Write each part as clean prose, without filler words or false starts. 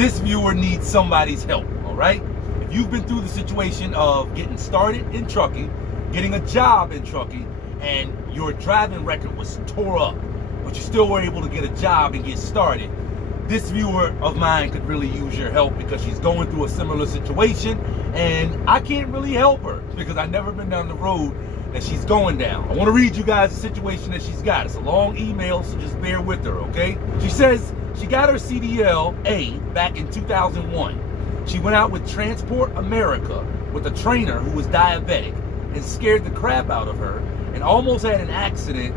this viewer needs somebody's help, all right? If you've been through the situation of getting started in trucking, getting a job in trucking, and your driving record was tore up, but you still were able to get a job and get started, this viewer of mine could really use your help because she's going through a similar situation, and I can't really help her because I've never been down the road that she's going down. I want to read you guys the situation that she's got. It's a long email, so just bear with her, okay? She says she got her CDL A back in 2001. She went out with Transport America with a trainer who was diabetic and scared the crap out of her and almost had an accident.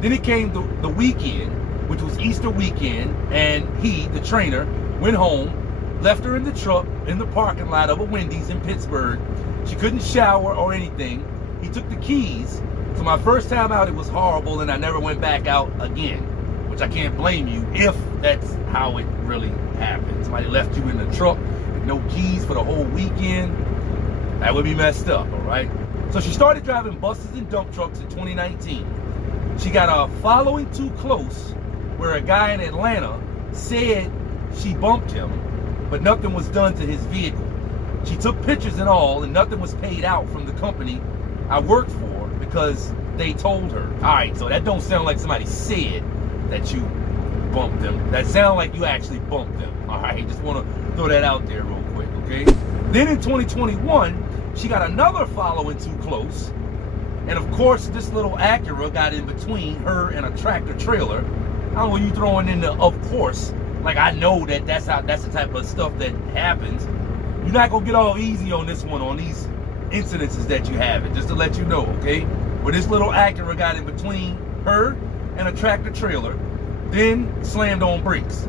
Then it came the weekend, which was Easter weekend, and he, the trainer, went home, left her in the truck in the parking lot of a Wendy's in Pittsburgh. She couldn't shower or anything. He took the keys. So my first time out, it was horrible, and I never went back out again, which I can't blame you if that's how it really happened. Somebody left you in the truck with no keys for the whole weekend. That would be messed up, all right? So she started driving buses and dump trucks in 2019. She got a following too close where a guy in Atlanta said she bumped him, but nothing was done to his vehicle. She took pictures and all, and nothing was paid out from the company I worked for because they told her. All right, so that don't sound like somebody said that you bumped them. That sounds like you actually bumped them. All right, just want to throw that out there real quick, okay? Then in 2021, she got another following too close. And of course, this little Acura got in between her and a tractor trailer. I don't know, you throwing in the of course. Like, I know that's the type of stuff that happens. You're not going to get all easy on this one, on these incidences that you have, just to let you know, okay? Where this little Acura got in between her and a tractor trailer, then slammed on brakes,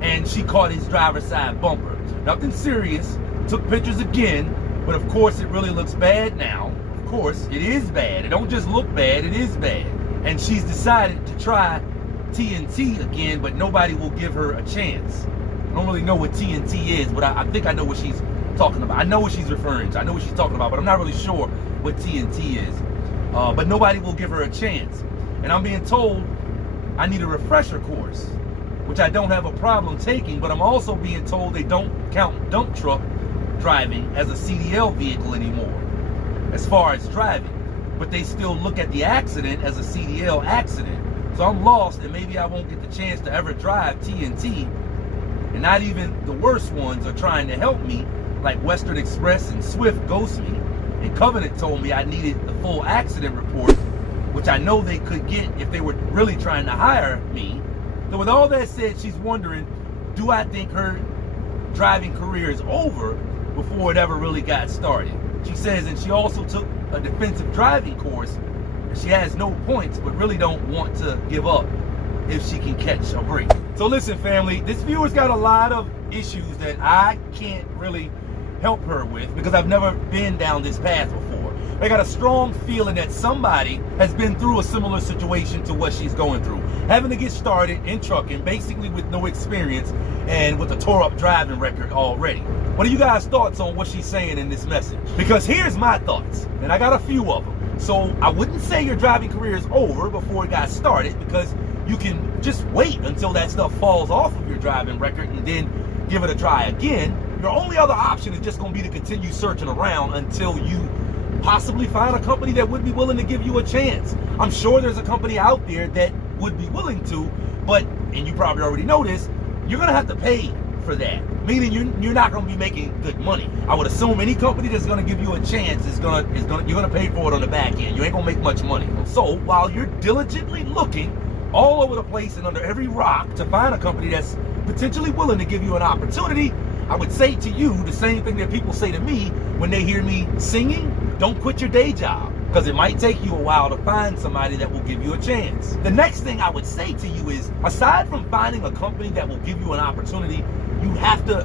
and she caught his driver's side bumper. Nothing serious, took pictures again, but of course it really looks bad now. Of course, it is bad. It don't just look bad, it is bad. And she's decided to try TNT again, but nobody will give her a chance. I don't really know what TNT is, but I think I know what she's talking about. I know what she's referring to. I know what she's talking about, but I'm not really sure what TNT is. But nobody will give her a chance. And I'm being told I need a refresher course, which I don't have a problem taking, but I'm also being told they don't count dump truck driving as a CDL vehicle anymore, as far as driving. But they still look at the accident as a CDL accident. So I'm lost, and maybe I won't get the chance to ever drive TNT. And not even the worst ones are trying to help me, like Western Express and Swift ghost me. And Covenant told me I needed the full accident report, which I know they could get if they were really trying to hire me. So with all that said, she's wondering, do I think her driving career is over before it ever really got started? She says, and she also took a defensive driving course. She has no points, but really don't want to give up if she can catch a break. So listen, family, this viewer's got a lot of issues that I can't really help her with because I've never been down this path before. I got a strong feeling that somebody has been through a similar situation to what she's going through. Having to get started in trucking, basically with no experience and with a tore up driving record already. What are you guys' thoughts on what she's saying in this message? Because here's my thoughts, and I got a few of them. So I wouldn't say your driving career is over before it got started, because you can just wait until that stuff falls off of your driving record and then give it a try again. Your only other option is just going to be to continue searching around until you possibly find a company that would be willing to give you a chance. I'm sure there's a company out there that would be willing to, but, and you probably already know this, you're going to have to pay for that. Meaning you're not going to be making good money. I would assume any company that's going to give you a chance you're going to pay for it on the back end. You ain't going to make much money. So while you're diligently looking all over the place and under every rock to find a company that's potentially willing to give you an opportunity, I would say to you the same thing that people say to me when they hear me singing: don't quit your day job, because it might take you a while to find somebody that will give you a chance. The next thing I would say to you is, aside from finding a company that will give you an opportunity, you have to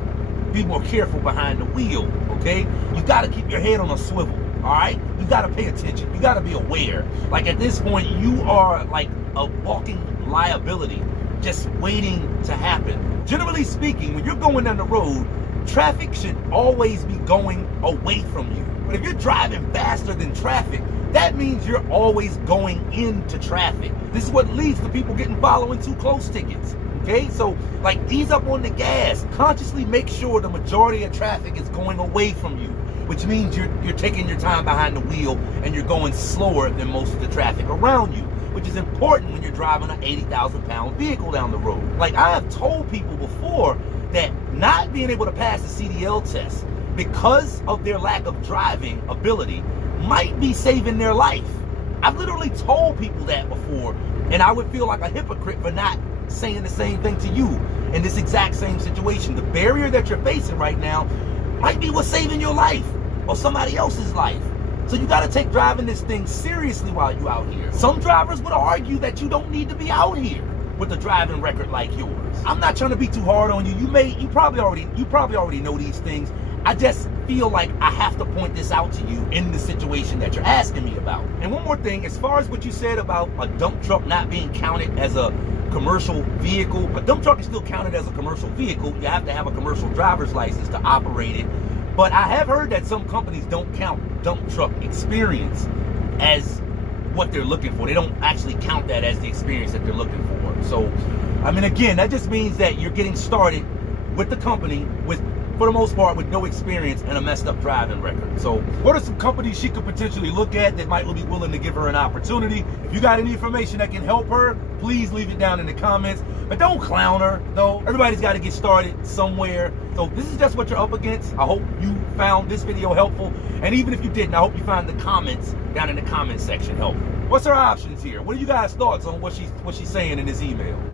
be more careful behind the wheel, okay? You gotta keep your head on a swivel, all right? You gotta pay attention. You gotta be aware. Like, at this point, you are like a walking liability just waiting to happen. Generally speaking, when you're going down the road, traffic should always be going away from you. But if you're driving faster than traffic, that means you're always going into traffic. This is what leads to people getting following too close tickets. Okay, so like ease up on the gas. Consciously make sure the majority of traffic is going away from you, which means you're taking your time behind the wheel and you're going slower than most of the traffic around you, which is important when you're driving an 80,000-pound vehicle down the road. Like I have told people before that not being able to pass the CDL test because of their lack of driving ability might be saving their life. I've literally told people that before, and I would feel like a hypocrite for not saying the same thing to you in this exact same situation. The barrier that you're facing right now might be what's saving your life or somebody else's life. So you gotta take driving this thing seriously while you're out here. Some drivers would argue that you don't need to be out here with a driving record like yours. I'm not trying to be too hard on you. You probably already know these things. I just feel like I have to point this out to you in the situation that you're asking me about. And one more thing, as far as what you said about a dump truck not being counted as a commercial vehicle, a dump truck is still counted as a commercial vehicle. You have to have a commercial driver's license to operate it. But I have heard that some companies don't count dump truck experience as what they're looking for. They don't actually count that as the experience that they're looking for. So, I mean, again, that just means that you're getting started with the company with, for the most part, with no experience and a messed up driving record. So what are some companies she could potentially look at that might be willing to give her an opportunity? If you got any information that can help her, please leave it down in the comments. But don't clown her, though. Everybody's got to get started somewhere. So this is just what you're up against. I hope you found this video helpful. And even if you didn't, I hope you find the comments down in the comment section helpful. What's her options here? What are you guys' thoughts on what she's saying in this email?